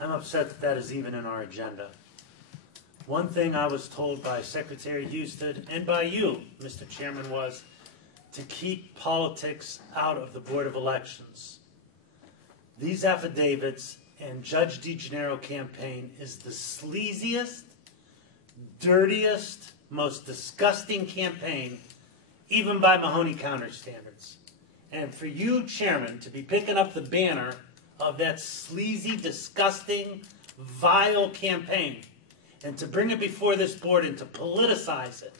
I'm upset that that is even in our agenda. One thing I was told by Secretary Houston and by you, Mr. Chairman, was to keep politics out of the Board of Elections. These affidavits and Judge DeGennaro campaign is the sleaziest, dirtiest, most disgusting campaign, even by Mahoney County standards. And for you, Chairman, to be picking up the banner of that sleazy, disgusting, vile campaign, and to bring it before this board and to politicize it,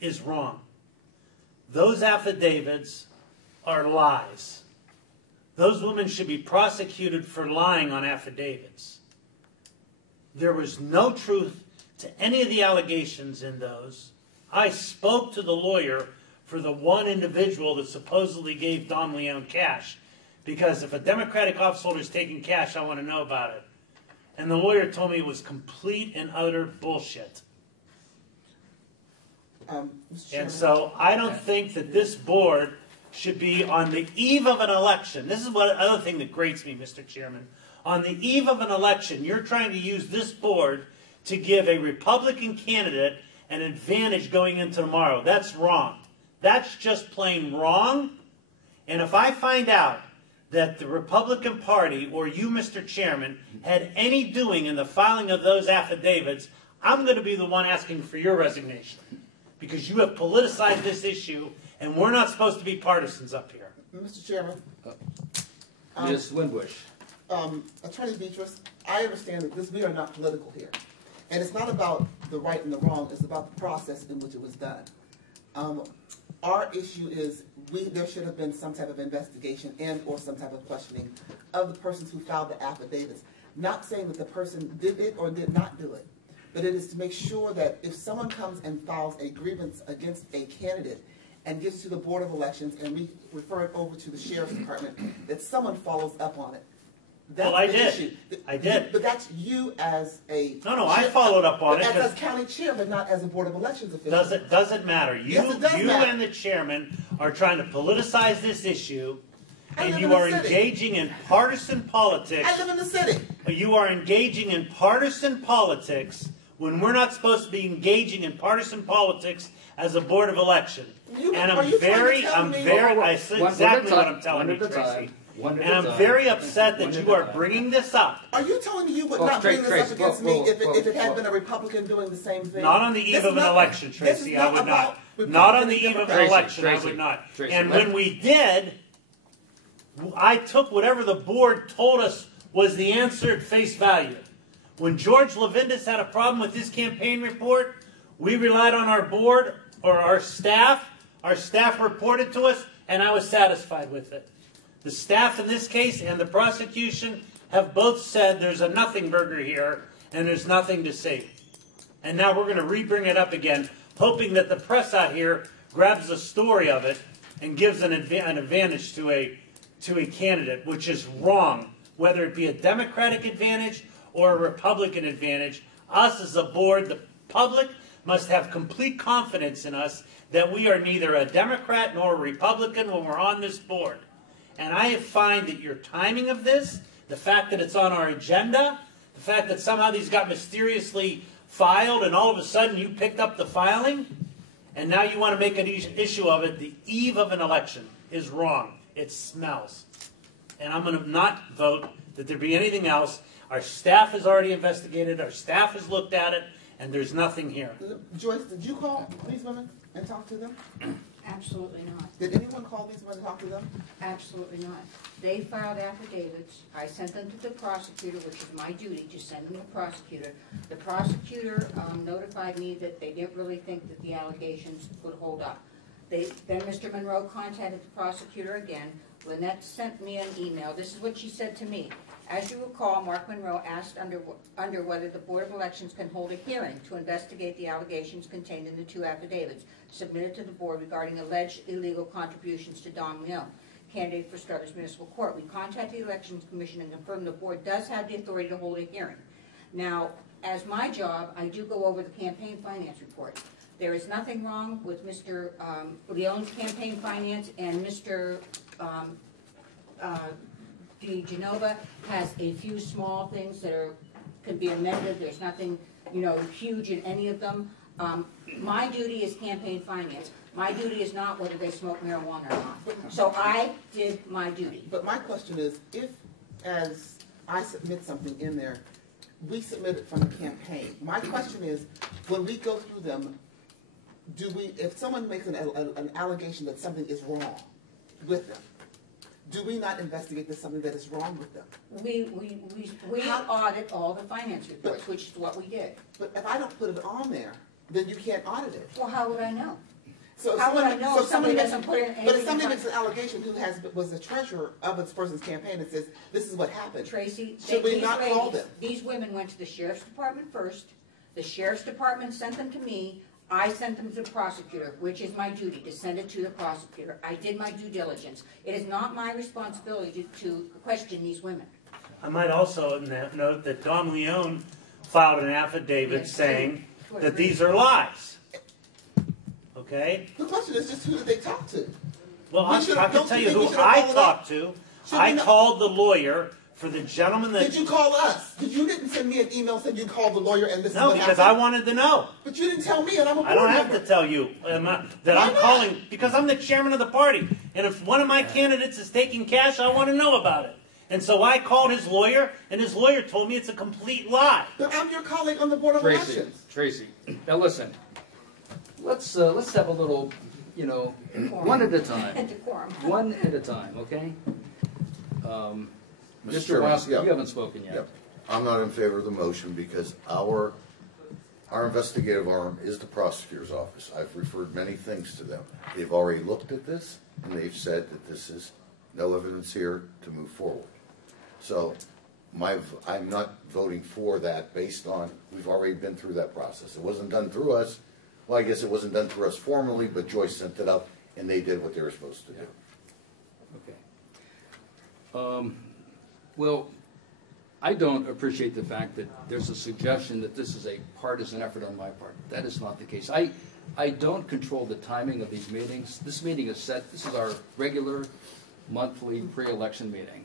is wrong. Those affidavits are lies. Those women should be prosecuted for lying on affidavits. There was no truth to any of the allegations in those. I spoke to the lawyer for the one individual that supposedly gave Don Leon cash, because if a Democratic office holder is taking cash, I want to know about it. And the lawyer told me it was complete and utter bullshit. And so I don't think that this board should be on the eve of an election. This is what other thing that grates me, Mr. Chairman. On the eve of an election, you're trying to use this board to give a Republican candidate an advantage going into tomorrow. That's wrong. That's just plain wrong. And if I find out that the Republican Party or you, Mr. Chairman, had any doing in the filing of those affidavits, I'm going to be the one asking for your resignation, because you have politicized this issue, and we're not supposed to be partisans up here. Mr. Chairman. Ms. Winbush. Attorney Betras, I understand that we are not political here. And it's not about the right and the wrong, it's about the process in which it was done. Our issue is there should have been some type of investigation and or some type of questioning of the persons who filed the affidavits. Not saying that the person did it or did not do it, but it is to make sure that if someone comes and files a grievance against a candidate and gives it to the Board of Elections and we refer it over to the Sheriff's Department, that someone follows up on it. That's well, I the did. issue. I did. But that's you as a... No, I followed up on it. As county chair, but not as a Board of Elections official. Doesn't matter. Yes, it does matter. And the chairman are trying to politicize this issue, and you are engaging in partisan politics. I live in the city. You are engaging in partisan politics when we're not supposed to be engaging in partisan politics as a Board of Election. I see exactly what I'm telling you, Tracy. And I'm very upset that you are bringing this up. Are you telling me you would not bring this up against me if it had been a Republican doing the same thing? Not on the eve of an election, Tracy, I would not. Not on the eve of an election, I would not. And when we did, I took whatever the board told us was the answer at face value. When George Levindis had a problem with his campaign report, we relied on our board or our staff. Our staff reported to us, and I was satisfied with it. The staff in this case and the prosecution have both said there's a nothing burger here and there's nothing to see. And now we're going to re-bring it up again, hoping that the press out here grabs a story of it and gives an advantage to a candidate, which is wrong, whether it be a Democratic advantage or a Republican advantage. Us as a board, the public, must have complete confidence in us that we are neither a Democrat nor a Republican when we're on this board. And I find that your timing of this, the fact that it's on our agenda, the fact that somehow these got mysteriously filed and all of a sudden you picked up the filing, and now you want to make an issue of it the eve of an election is wrong. It smells. And I'm going to not vote that there be anything else. Our staff has already investigated. Our staff has looked at it, and there's nothing here. Joyce, did you call these women and talk to them? Absolutely not. Did anyone call these women and talk to them? Absolutely not. They filed affidavits. I sent them to the prosecutor, which is my duty to send them to the prosecutor. The prosecutor notified me that they didn't really think that the allegations would hold up. Then Mr. Monroe contacted the prosecutor again. Lynette sent me an email. This is what she said to me. As you recall, Mark Monroe asked under whether the Board of Elections can hold a hearing to investigate the allegations contained in the two affidavits submitted to the board regarding alleged illegal contributions to Don Leon, candidate for Struthers Municipal Court. We contacted the Elections Commission and confirmed the board does have the authority to hold a hearing. Now, as my job, I do go over the campaign finance report. There is nothing wrong with Mr. Leon's campaign finance and Mr. the Genova has a few small things that can be amended. There's nothing, huge in any of them. My duty is campaign finance. My duty is not whether they smoke marijuana or not. So I did my duty. But my question is, if, as I submit something in there, we submit it from the campaign. My question is, when we go through them, if someone makes an allegation that something is wrong with them, do we not investigate there's something that is wrong with them? We audit all the finance reports, which is what we did. But if I don't put it on there, then you can't audit it. Well, how would I know? So how would I know if somebody doesn't put in anything? But if somebody makes an allegation who was the treasurer of this person's campaign and says, this is what happened, Tracy, should we not call them? These women went to the sheriff's department first. The sheriff's department sent them to me. I sent them to the prosecutor, which is my duty, to send it to the prosecutor. I did my due diligence. It is not my responsibility to question these women. I might also note that Dom Leone filed an affidavit saying that these are lies. Okay? The question is just who did they talk to? Well, I can tell you who I talked to. I called the lawyer for the gentleman that... Did you call us? You didn't send me an email saying you called the lawyer and this is what happened? No, because I wanted to know. But you didn't tell me and I'm a board I don't have member. to tell you that I'm calling because I'm the chairman of the party. And if one of my candidates is taking cash, I want to know about it. And so I called his lawyer, and his lawyer told me it's a complete lie. But I'm your colleague on the Board of Elections. Tracy, now listen. Let's have a little, one at a time. One at a time, okay? Mr. Wask, you haven't spoken yet. Yep. I'm not in favor of the motion because our investigative arm is the prosecutor's office. I've referred many things to them. They've already looked at this, and they've said that this is no evidence here to move forward. So I'm not voting for that based on we've already been through that process. It wasn't done through us. Well, I guess it wasn't done through us formally, but Joyce sent it up, and they did what they were supposed to do. Okay. Well, I don't appreciate the fact that there's a suggestion that this is a partisan effort on my part. That is not the case. I don't control the timing of these meetings. This meeting is set. This is our regular monthly pre-election meeting.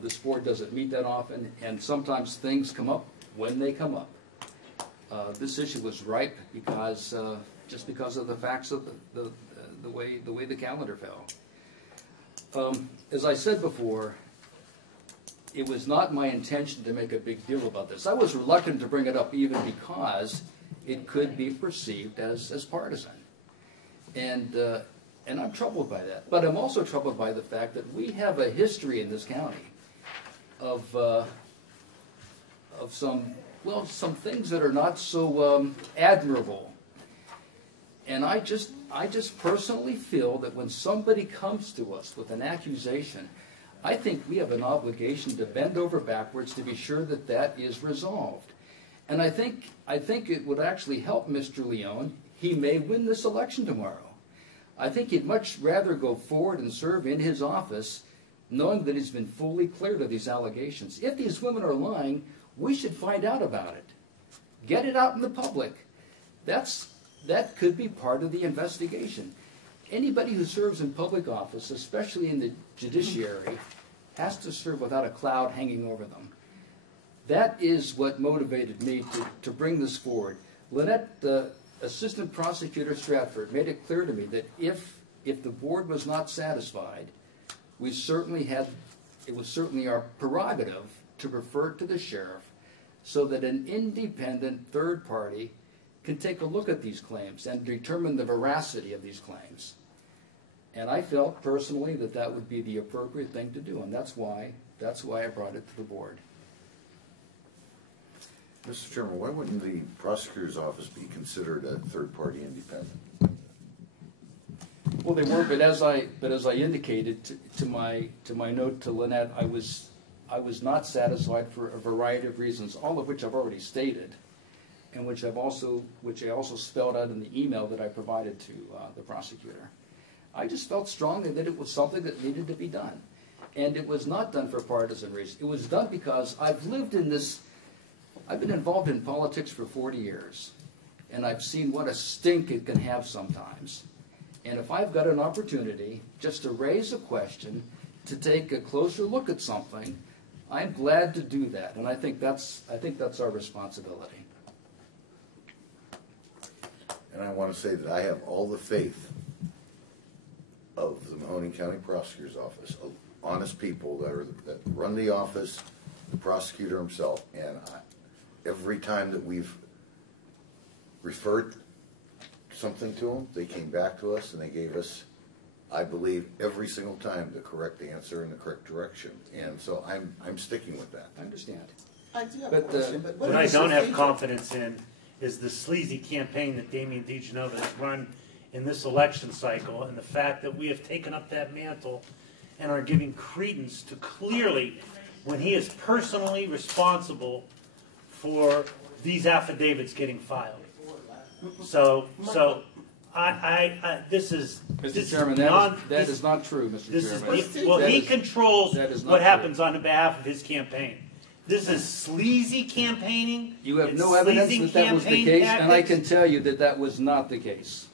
This board doesn't meet that often, and sometimes things come up when they come up. This issue was ripe because just because of the facts of the way the calendar fell. As I said before, it was not my intention to make a big deal about this. I was reluctant to bring it up even because it could be perceived as partisan. And I'm troubled by that. But I'm also troubled by the fact that we have a history in this county of some things that are not so admirable. And I just personally feel that when somebody comes to us with an accusation, I think we have an obligation to bend over backwards to be sure that that is resolved. And I think it would actually help Mr. Leone. He may win this election tomorrow. I think he'd much rather go forward and serve in his office knowing that he's been fully cleared of these allegations. If these women are lying, we should find out about it. Get it out in the public. That could be part of the investigation. Anybody who serves in public office, especially in the judiciary, has to serve without a cloud hanging over them. That is what motivated me to bring this forward. Lynette, the Assistant Prosecutor Stratford, made it clear to me that if the board was not satisfied, it was certainly our prerogative to refer it to the sheriff so that an independent third party can take a look at these claims and determine the veracity of these claims. And I felt personally that that would be the appropriate thing to do, and that's why I brought it to the board. Mr. Chairman, why wouldn't the prosecutor's office be considered a third-party independent? Well, they were, but as I indicated to my note to Lynette, I was not satisfied for a variety of reasons, all of which I've already stated, and which I also spelled out in the email that I provided to the prosecutor. I just felt strongly that it was something that needed to be done, and it was not done for partisan reasons. It was done because I've been involved in politics for 40 years, and I've seen what a stink it can have sometimes. And if I've got an opportunity just to raise a question, to take a closer look at something, I'm glad to do that, and I think that's our responsibility. And I want to say that I have all the faith of the Mahoning County Prosecutor's Office, of honest people that run the office, the prosecutor himself, and every time that we've referred something to them, they came back to us and they gave us, I believe, every single time the correct answer and the correct direction. And so I'm sticking with that. I understand. I do have a question, but What I don't have confidence in is the sleazy campaign that Damian DeGenova has run in this election cycle, and the fact that we have taken up that mantle and are giving credence to clearly when he is personally responsible for these affidavits getting filed. So this is Mr. Chairman, that is not true, Mr. Chairman. Well, he controls what happens on behalf of his campaign. This is sleazy campaigning. You have no evidence that that was the case, and I can tell you that that was not the case.